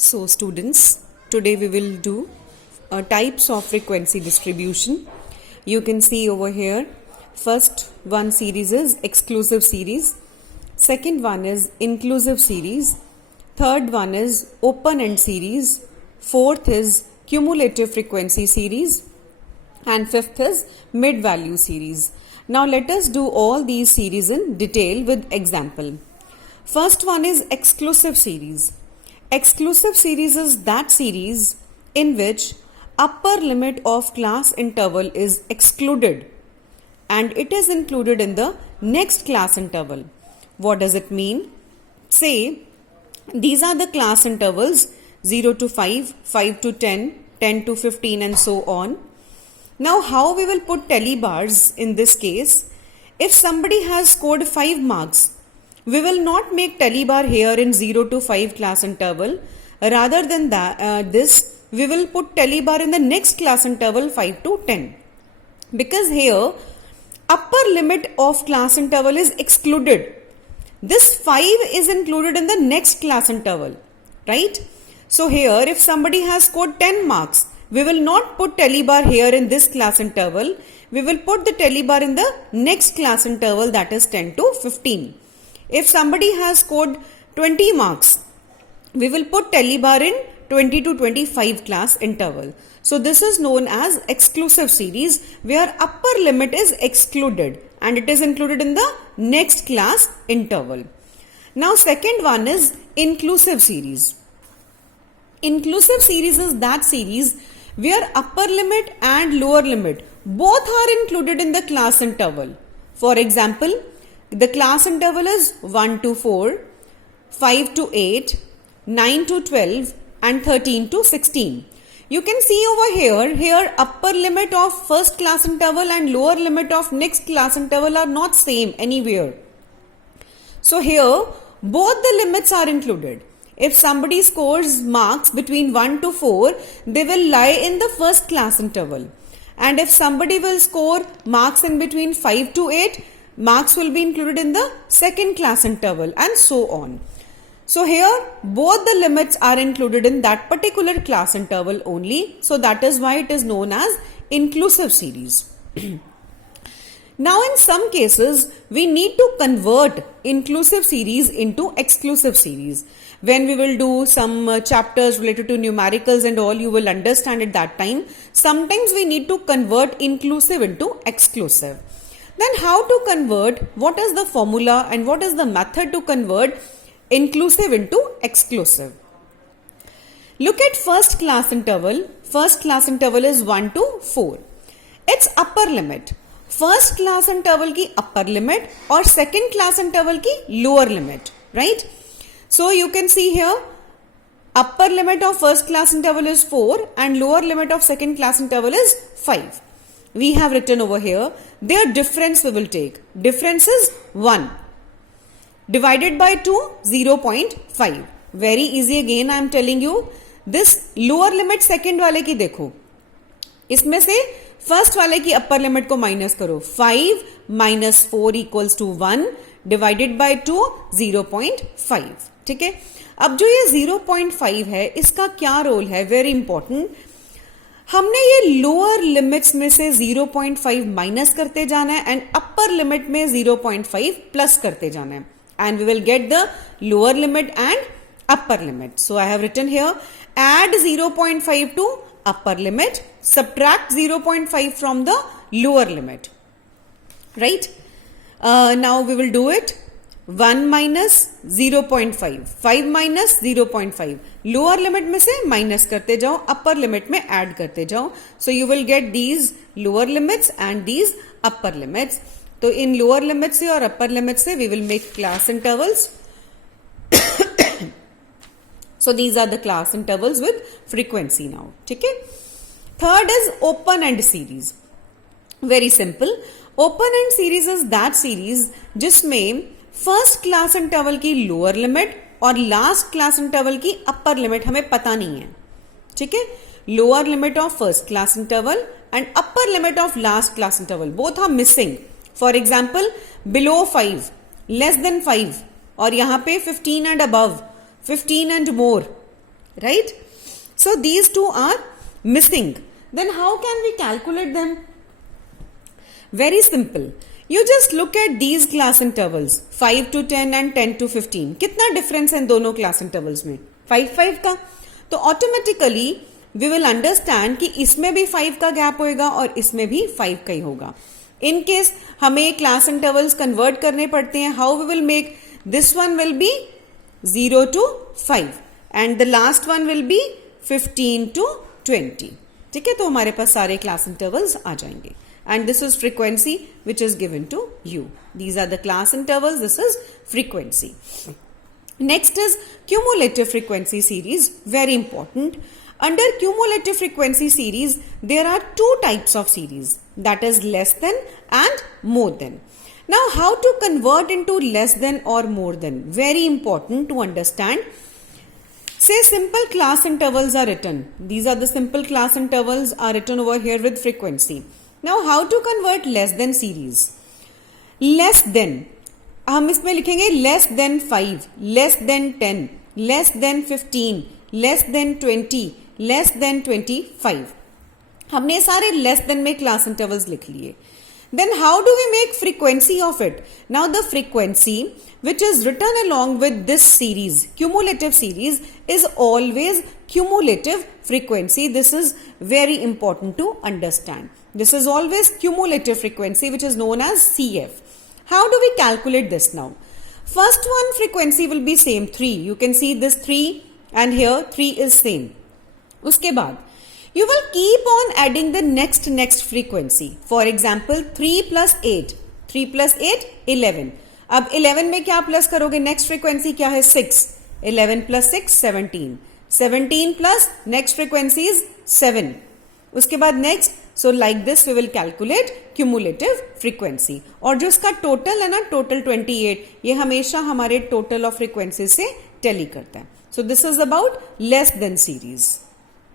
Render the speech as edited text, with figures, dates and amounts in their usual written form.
So students, today we will do types of frequency distribution. You can see over here, first one series is exclusive series, second one is inclusive series, third one is open-end series, fourth is cumulative frequency series, and fifth is mid-value series. Now let us do all these series in detail with example. First one is exclusive series. Exclusive series is that series in which upper limit of class interval is excluded and it is included in the next class interval. What does it mean? Say these are the class intervals 0 to 5, 5 to 10, 10 to 15 and so on. Now how we will put tally bars in this case? If somebody has scored 5 marks, we will not make tally bar here in 0 to 5 class interval. Rather than that, we will put tally bar in the next class interval 5 to 10. Because here, upper limit of class interval is excluded. This 5 is included in the next class interval, right? So here, if somebody has scored 10 marks, we will not put tally bar here in this class interval. We will put the tally bar in the next class interval, that is 10 to 15. If somebody has scored 20 marks, we will put tally bar in 20 to 25 class interval. So this is known as exclusive series where upper limit is excluded and it is included in the next class interval. Now second one is inclusive series. Inclusive series is that series where upper limit and lower limit both are included in the class interval. For example, the class interval is 1 to 4, 5 to 8, 9 to 12 and 13 to 16. You can see over here upper limit of first class interval and lower limit of next class interval are not same anywhere. So here both the limits are included. If somebody scores marks between 1 to 4, they will lie in the first class interval. And if somebody will score marks in between 5 to 8, marks will be included in the second class interval and so on. So here both the limits are included in that particular class interval only. So that is why it is known as inclusive series. Now in some cases we need to convert inclusive series into exclusive series. When we will do some chapters related to numericals and all, you will understand at that time. Sometimes we need to convert inclusive into exclusive. Then how to convert, what is the formula and what is the method to convert inclusive into exclusive? Look at first class interval. First class interval is 1 to 4. Its upper limit. First class interval की upper limit और second class interval की lower limit, right? So you can see here upper limit of first class interval is 4 and lower limit of second class interval is 5. We have written over here, their difference we will take. Difference is 1. Divided by 2, 0.5. Very easy again I am telling you. This lower limit second वाले की देखो. इसमें से first वाले की upper limit को minus करो. 5 minus 4 equals to 1. Divided by 2, 0.5. ठीक है. अब जो ये 0.5 है, इसका क्या रोल है? Very important. हमने ये लोअर लिमिट्स में से 0.5 माइनस करते जाना है एंड अपर लिमिट में 0.5 प्लस करते जाना है and we will get the lower limit and upper limit. So I have written here add 0.5 to upper limit, subtract 0.5 from the lower limit, right? Now we will do it. 1 minus 0.5, 5 minus 0.5. Lower limit में से minus करते जाओ, upper limit में add करते जाओ. So you will get these lower limits and these upper limits. तो इन lower limit से और अपर लिमिट से we will make class intervals. So these are the class intervals with frequency now. ठीक है. Third is open end series. Very simple. Open end series is that series जिसमें first class interval की lower limit और last class interval की upper limit हमें पता नहीं है. ठीक है. Lower limit of first class interval and upper limit of last class interval both are missing. For example below 5, less than 5 और यहाँ पे 15 and above, 15 and more, right? So these two are missing. Then how can we calculate them? Very simple. You just look at these class intervals 5 to 10 and 10 to 15. कितना difference है इन दोनों class intervals में? 5 का. तो automatically we will understand कि इसमें भी 5 का gap होएगा और इसमें भी 5 का ही होगा. In case हमें class intervals convert करने पड़ते हैं, how we will make? This one will be 0 to 5 and the last one will be 15 to 20. ठीक है, तो हमारे पास सारे क्लास इंटरवल्स आ जाएंगे. And this is frequency which is given to you. These are the class intervals. This is frequency. Next is cumulative frequency series. Very important. Under cumulative frequency series, there are two types of series. That is less than and more than. Now, how to convert into less than or more than? Very important to understand. Say simple class intervals are written. These are the simple class intervals are written over here with frequency. Now how to convert less than series? Less than, हम इसमें लिखेंगे less than 5, less than 10, less than 15, less than 20, less than 25. हमने सारे less than में class intervals लिख लिए. Then how do we make frequency of it? Now the frequency which is written along with this series, cumulative series, is always cumulative frequency. This is very important to understand. This is always cumulative frequency which is known as CF. How do we calculate this now? First one frequency will be same 3. You can see this 3 and here 3 is same. Uske baad you will keep on adding the next frequency. For example 3 plus 8. 3 plus 8 11. अब 11 में क्या plus करोगे? Next frequency क्या है? 6. 11 plus 6 17. 17 plus next frequency is 7. उसके बाद next. So like this we will calculate cumulative frequency. और जो इसका टोटल है ना, टोटल 28, ये हमेशा हमारे टोटल ऑफ फ्रीक्वेंसी से टेली करता है. So this is about less than series.